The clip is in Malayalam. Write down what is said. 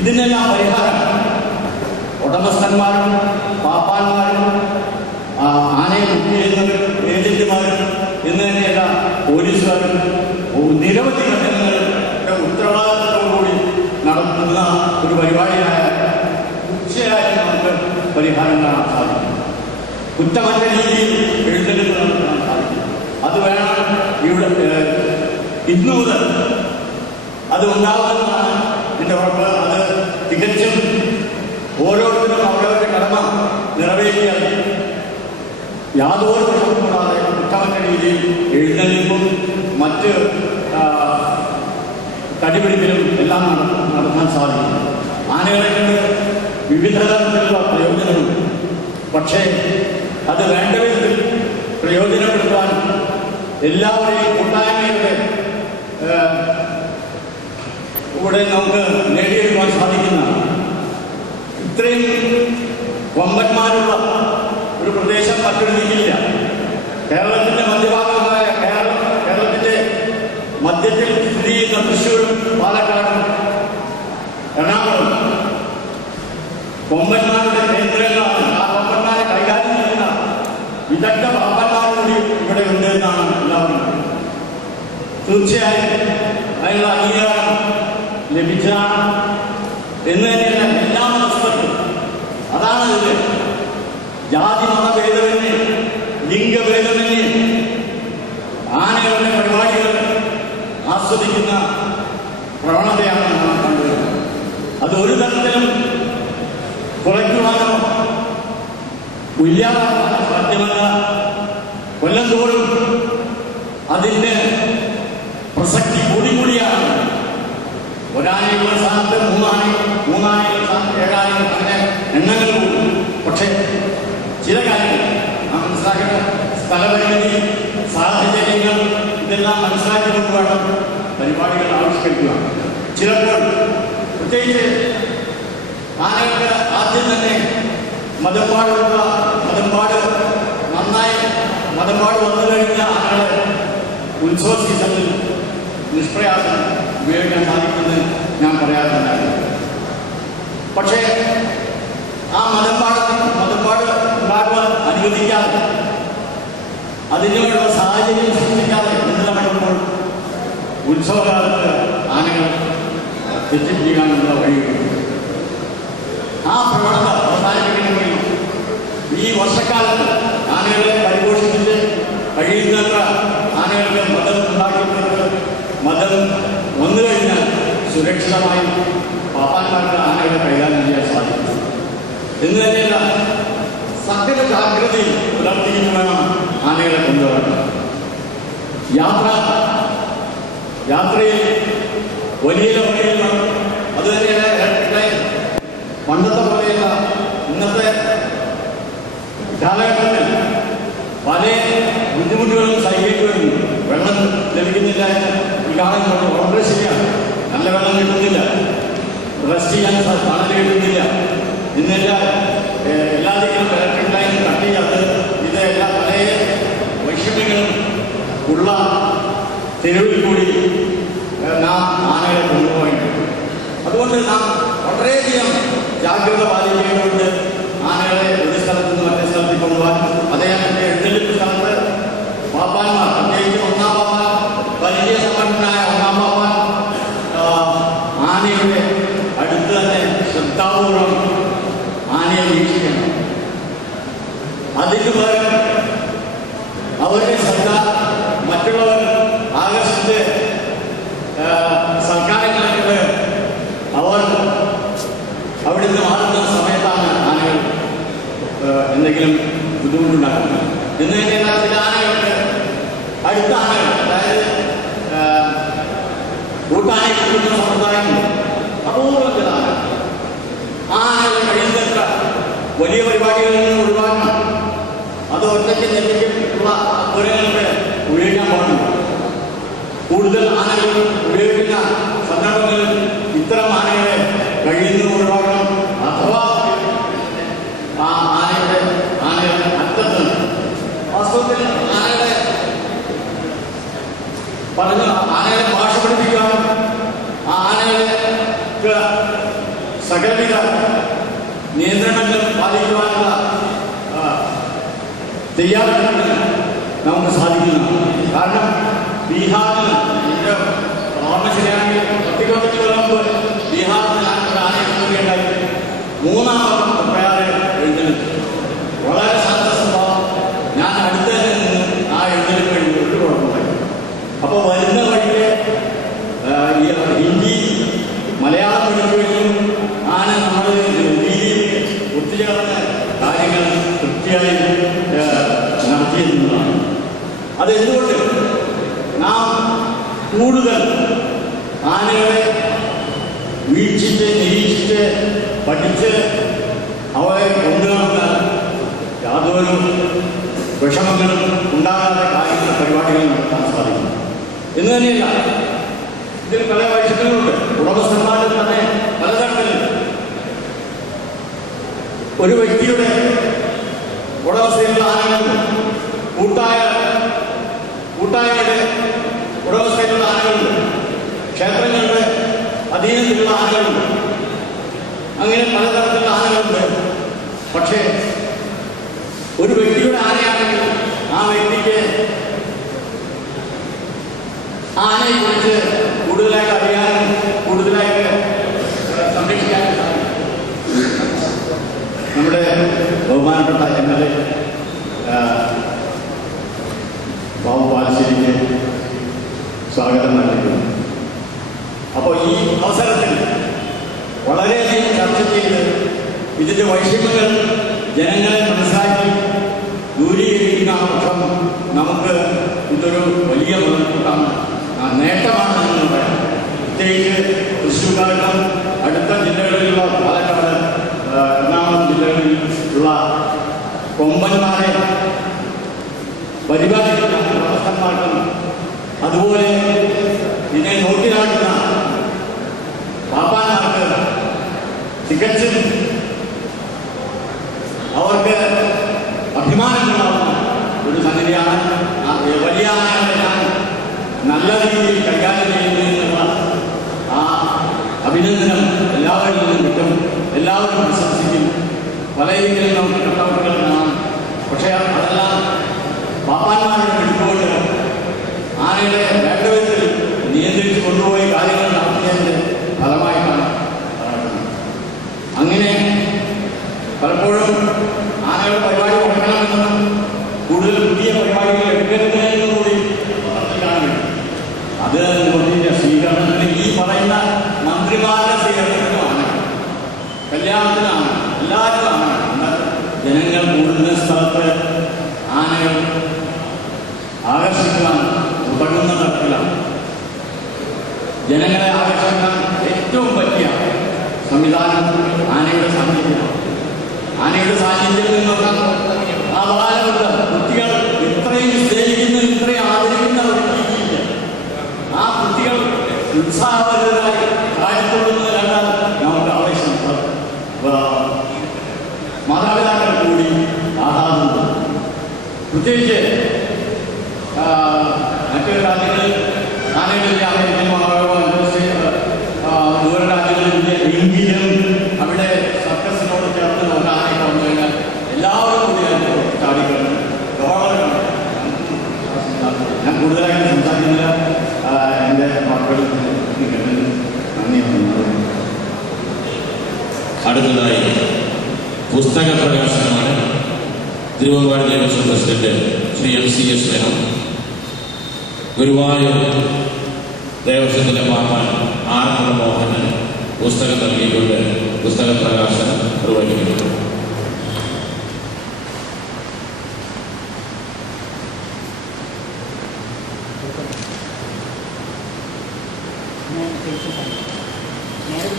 ഇതിനെല്ലാം പരിഹാരം ഉടമസ്ഥന്മാരും പാപ്പാന്മാരും ആനയെ ബുക്ക് ചെയ്യുന്നവരും ഏജന്റുമാരും എന്ന് തന്നെയുള്ള പോലീസുകാരും നിരവധി ഘടകങ്ങളുടെ ഉത്തരവാദിത്തത്തോടുകൂടി നടത്തുന്ന ഒരു പരിപാടിയായ തീർച്ചയായും നമുക്ക് പരിഹാരം കാണാൻ സാധിക്കും. കുറ്റമറ്റ രീതിയിൽ എഴുന്നേൽപ്പ് നടത്താൻ സാധിക്കും. അത് വേണം ഇവിടെ ഇന്നു മുതൽ അത് ഉണ്ടാകുന്നതാണ് എൻ്റെ ഉറപ്പ്. അത് തികച്ചും ഓരോരുത്തരും അവരവരുടെ കടമ നിറവേറ്റിയാൽ യാതൊരു പ്രശ്നവും കൂടാതെ കുറ്റമറ്റ രീതിയിൽ എഴുന്നേൽപ്പും മറ്റ് കടിപിടിക്കലും എല്ലാം നടത്താൻ സാധിക്കും. ആനകളെ കൊണ്ട് വിവിധ തരത്തിലുള്ള പ്രയോജനമുണ്ട്. പക്ഷേ അത് വേണ്ട വിധത്തിൽ പ്രയോജനപ്പെടുത്താൻ എല്ലാവരെയും കൂട്ടായ്മയുടെ ഇവിടെ നമുക്ക് നേടിയെടുക്കാൻ സാധിക്കുന്നതാണ്. ഇത്രയും കൊമ്പന്മാരുള്ള ഒരു പ്രദേശം മറ്റൊരുമില്ല. കേരളത്തിന്റെ മധ്യഭാഗമായ കേരളത്തിന്റെ മധ്യത്തിൽ സ്ഥിതി ചെയ്യുന്ന തൃശ്ശൂരും പാലക്കാടും എറണാകുളം കൊമ്പന്മാരുടെ കേന്ദ്രങ്ങളാണ്. ആ കൊമ്പന്മാരെ കൈകാര്യം ചെയ്യുന്ന വിദഗ്ധ പാപ്പന്മാരുകൂടി ഇവിടെ ഉണ്ട് എന്നാണ് എല്ലാവരും. തീർച്ചയായും അതിനുള്ള അംഗീകാരം ലഭിച്ചാണ് എന്ന് തന്നെയല്ല എല്ലാ മതസ്ഥർക്കും. അതാണ് ഇതിൽ ജാതി മതഭേദമന്യേ ലിംഗഭേദമന്യേ ആനകളുടെ പരിപാടികൾ ആസ്വദിക്കുന്ന പ്രവണതയാണ് നാം കണ്ടുവരുന്നത്. അത് ഒരു തരത്തിലും കുറയ്ക്കുവാനോ ഇല്ലാതാക്കാനോ സാധ്യമല്ല. കൊല്ലം തോറും അതിൻ്റെ പ്രസക്തി കൂടിയാണ്. ഒരാനയുള്ള സ്ഥാനത്ത് മൂന്നാനയുള്ള സ്ഥാനത്ത് 7 ആനകൾ, അങ്ങനെ എണ്ണങ്ങൾ കൂടും. പക്ഷേ ചില കാര്യങ്ങൾ നാം മനസ്സിലാക്കേണ്ട സ്ഥലപരിമിതി, സാഹചര്യങ്ങൾ ഇതെല്ലാം മനസ്സിലാക്കിക്കൊണ്ട് വേണം പരിപാടികൾ ആവിഷ്കരിക്കുക. ചിലപ്പോൾ പ്രത്യേകിച്ച് ആനകൾക്ക് ആദ്യം തന്നെ മതപ്പാട് നന്നായി മതപ്പാട് വന്നു കഴിഞ്ഞ ആനകളെ ഉത്സവ സീസണിൽ നിഷ്പ്രയാസം ഉപയോഗിക്കാൻ സാധിക്കുമെന്ന് ഞാൻ പറയാറുണ്ടായിരുന്നു. പക്ഷേ ആ മതപ്പാട് ഉണ്ടാക്കുവാൻ അനുവദിക്കാതെ അതിനുള്ള സാഹചര്യം സൃഷ്ടിക്കാതെ നടക്കുമ്പോൾ ഉത്സവകാലത്ത് ആനകൾ തെറ്റിപ്പിടിക്കാനുള്ള വഴിയുണ്ട്. ആ പ്രവണത അവസാനിപ്പിക്കണമെങ്കിൽ ഈ വർഷക്കാലത്ത് ആനകളെ പരിപോഷിപ്പിച്ച് കഴിയുന്നത്ര ആനകൾക്ക് മതം ഉണ്ടാക്കിയിട്ട് മതം വന്നു കഴിഞ്ഞാൽ സുരക്ഷിതമായി പാപ്പാന്മാർക്ക് ആനകളെ കൈകാര്യം ചെയ്യാൻ സാധിക്കും എന്ന് തന്നെയല്ല സകല ജാഗ്രതയിൽ പുലർത്തിയിട്ട് വേണം ആനകളെ കൊണ്ടുവരണം. യാത്രയിൽ വലിയ വഴിയിൽ അത് തന്നെയാണ്. പണ്ടത്തെ പോലെയുള്ള ഇന്നത്തെ കാലഘട്ടത്തിൽ പല ബുദ്ധിമുട്ടുകളും സഹിക്കേണ്ടി വരുന്നു. വെള്ളം ലഭിക്കുന്നില്ല എന്ന് ഈ കാണുന്നത് വളരെ ശരിയാണ്. നല്ല വെള്ളം കിട്ടുന്നില്ല, റെസ്റ്റ് ചെയ്യാൻ തണൽ കിട്ടുന്നില്ല. ഇന്നെല്ലാം എല്ലാത്തിനും ഇലക്ട്രിക് ലൈൻ കട്ട് ചെയ്യാത്ത ഇത് എല്ലാ പല വൈഷമ്യങ്ങളും ഉള്ള തെരുവിൽ കൂടി നാം ആനകളെ കൊണ്ടുപോയിട്ടുണ്ട്. അതുകൊണ്ട് നാം വളരെയധികം ജാഗ്രത പാലിക്കേണ്ടതുണ്ട്. ആനകളെ ഒരു സ്ഥലത്ത് നിന്ന് മറ്റേ സ്ഥലത്തിൽ കൊണ്ടുപോകാൻ അദ്ദേഹത്തിൻ്റെ എഴുന്നള്ളിപ്പ് സ്ഥലത്ത് പാപ്പാന്മാർ, പ്രത്യേകിച്ച് ഒന്നാം പാപ്പാൻ, പരിചയസമ്പന്നനായ ഒന്നാം പാപ്പാൻ ആനയുടെ അടുത്ത് തന്നെ ശ്രദ്ധാപൂർവം ആനയെ വീക്ഷിക്കണം. അതിന് പകരം അവരുടെ ശ്രദ്ധ മറ്റുള്ളവർ ആകർഷിച്ച് സർക്കാരുകൾക്ക് അവർ അവിടുന്ന് മാറുന്ന സമയത്താണ് ആനകൾ എന്തെങ്കിലും ബുദ്ധിമുട്ടുണ്ടാക്കുന്നത്. എന്ന് കഴിഞ്ഞാൽ ചില ആനകൾക്ക് അടുത്ത ആനകൾ, അതായത് കൂട്ടാനെ കിട്ടുന്ന സമുദായങ്ങൾ അപൂർവം ചില ആനകൾ, ആ ആനകൾ കഴിയുന്നത്ര വലിയ പരിപാടികളിൽ നിന്ന് ഒഴിവാക്കണം. അത് ഒറ്റയ്ക്ക് നെല്ലിക്കുള്ള ദൂരങ്ങൾക്ക് ഉപയോഗിക്കാൻ പാടില്ല. കൂടുതൽ ആനകൾ ഉപയോഗിക്കുന്ന സന്ദർഭങ്ങളിൽ ഇത്തരം ആനകളെ കഴിയുന്നത് ഒഴിവാക്കണം. അഥവാ ആ ആനയുടെ അറ്റത്ത് വാസ്തവത്തിൽ ആനകളെ ഭാഷ പഠിപ്പിക്കുക, ആ ആനകളെ സകലവിധ നിയന്ത്രണങ്ങൾ പാലിക്കുവാനുള്ള തയ്യാറെടുപ്പിന് നമുക്ക് സാധിക്കുന്നതാണ്. കാരണം ബീഹാറിൽ എൻ്റെ ഓർമ്മ ശരിയാണെങ്കിൽ 10 കിലോമീറ്റർ മുമ്പ് ബീഹാറിൽ ഞാനൊരു ആനയെ നോക്കിയുണ്ടായി. 3-ാം വർഷം പ്രയാറെ എഴുന്നേൽച്ചു. വളരെ ശാന്ത സ്വഭാവം. ഞാൻ അടുത്ത് നിന്ന് ആ എഴുന്നേൽപ്പ് കഴിഞ്ഞ് ഒരു കുഴപ്പമുണ്ടായി. അപ്പോൾ വരുന്ന വഴിക്ക് ഹിന്ദി മലയാളം പഠിക്കുകയും ആന നമ്മുടെ രീതിയിൽ ഒത്തുചേർന്ന കാര്യങ്ങൾ കൃത്യമായി നടത്തിയിരുന്നതാണ്. അതെന്തുകൊണ്ട് നാം കൂടുതൽ ആനകളെ വീക്ഷിച്ച് നിരീക്ഷിച്ച് പഠിച്ച് അവയെ കൊണ്ടുനടന്നാൽ യാതൊരു വിഷമങ്ങളും ഉണ്ടാകാത്ത കാര്യങ്ങൾ പരിപാടികൾ നടത്താൻ സാധിക്കും എന്ന് തന്നെയല്ല. ഇതിൽ പല വൈശിഷ്ട്യങ്ങളുണ്ട്. ഉടമസ്ഥന്മാരിൽ തന്നെ പലതരത്തിലുണ്ട്. ഒരു വ്യക്തിയുടെ ഉടമസ്ഥയിലുള്ള ആനകളുണ്ട്, കൂട്ടായയുടെ ഉടമസ്ഥയിലുള്ള ആനകളുണ്ട്, ക്ഷേത്രങ്ങളുടെ അധീനത്തിലുള്ള ആനകളുണ്ട്. അങ്ങനെ പലതരത്തിലുള്ള ആനകളുണ്ട്. പക്ഷേ ഒരു വ്യക്തിയുടെ ആനയാണെങ്കിൽ ആ വ്യക്തിക്ക് ആനയെക്കുറിച്ച് കൂടുതലായിട്ട് അറിയാനും കൂടുതലായിട്ട് സംരക്ഷിക്കാനും സാധിക്കും. നമ്മുടെ ബഹുമാനപ്പെട്ട MLA ബാബു പാലശ്ശേരിക്ക് സ്വാഗതം നൽകുന്നു. അപ്പോൾ ഈ അവസരത്തിൽ വളരെയധികം ചർച്ച ചെയ്ത് ഇതിൻ്റെ വൈഷമ്യങ്ങൾ ജനങ്ങളെ മനസ്സിലാക്കി ദൂരീകരിക്കുന്ന പക്ഷം നമുക്ക് ഇതൊരു വലിയ മുതൽക്കൂട്ടാണ്, നേട്ടമാണ് എന്ന് പറയാം. പ്രത്യേകിച്ച് തൃശ്ശൂർക്കാർക്കും അടുത്ത ജില്ലകളിലുള്ള പാലക്കാട്, എറണാകുളം ജില്ലകളിൽ ഉള്ള കൊമ്പന്മാരെ പരിപാലിക്കുന്ന ഉടമസ്ഥന്മാർക്കും അതുപോലെ ഇതിനെ നോക്കി നടക്കുന്ന പാപ്പാന്മാർക്ക് തികച്ചും അവർക്ക് അഭിമാനമുണ്ടാവുന്ന ഒരു സംഗതിയാണ്. വലിയ ആനകളെ ഞാൻ നല്ല രീതിയിൽ കൈകാര്യം ചെയ്യുന്നു എന്നുള്ള ആ അഭിനന്ദനം എല്ലാവരിൽ നിന്നും കിട്ടും. എല്ലാവരും പ്രശംസിക്കും. പലരെങ്കിലും നമുക്ക് കട്ടൗട്ടുകൾ കാണാം. പക്ഷേ അതെല്ലാം പാപ്പാന്മാരുടെ എടുത്തുകൊണ്ട് ആനകളെ വേണ്ട വിധത്തിൽ നിയന്ത്രിച്ച് കൊണ്ടുപോയി കാര്യങ്ങൾ നടത്തിയതിൻ്റെ ഫലമായിട്ടാണ്. അങ്ങനെ പലപ്പോഴും ആനകളുടെ പരിപാടി മുടക്കണമെന്നും കൂടുതൽ പുതിയ പരിപാടികൾ എടുക്കരുതെന്നും കൂടി കാണുന്നു. അത് നോക്കിയ സ്വീകരണത്തിന് ഈ പറയുന്ന മന്ത്രിമാരുടെ സ്വീകരണത്തിനുമാണ്, കല്യാണത്തിനാണ്, എല്ലാവരും ആണ്. എന്നാൽ ജനങ്ങൾ കൂടുന്ന സ്ഥലത്ത് ആനകൾ ആകർഷിക്കാൻ തുടങ്ങുന്ന തരത്തിലാണ്. ജനങ്ങളെ ആകർഷിക്കാൻ ഏറ്റവും പറ്റിയ സംവിധാനം ആനയുടെ സാന്നിധ്യമാണ്. ആനയുടെ സാന്നിധ്യത്തിൽ നിന്നൊക്കെ ആ ബാലവൃദ്ധ കുട്ടികൾ ഇത്രയും സ്നേഹിക്കുന്ന, ഇത്രയും ആദരിക്കുന്ന ഒരു രീതിയില്ല. ആ കുട്ടികൾ ഉത്സാഹപരമായി കാഴ്ചക്കൊള്ളുന്നത് കണ്ടാൽ നമുക്ക് ആവേശം. മാതാപിതാക്കൾ കൂടി ആഹ്ലാദം. പ്രത്യേകിച്ച് മറ്റു രാജ്യങ്ങളിൽ ആനകളിലെ ദൂര രാജ്യങ്ങളിലെ എങ്കിലും അവിടെ സർക്കസിനോട് ചേർന്ന് ഒരു ആനയൊക്കെ വന്നു കഴിഞ്ഞാൽ എല്ലാവരും കൂടി ചാടിക്കളും ഡോളറുകൾ. ഞാൻ കൂടുതലായിട്ട് സംസാരിക്കുന്നില്ല. എൻ്റെ മക്കൾ നന്ദി. അടുത്തതായി പുസ്തക പ്രകാശനമാണ്. തിരുവമ്പാടി ദേവസ്വം പ്രസിഡന്റ് ശ്രീ MCS മേനോൻ ഗുരുവായൂർ ദേവസ്വത്തിലെ പാപ്പാൻ ആറന്മുള മോഹനൻ പുസ്തകം നൽകിക്കൊണ്ട് പുസ്തക പ്രകാശനം നിർവഹിക്കുന്നു. നേരെ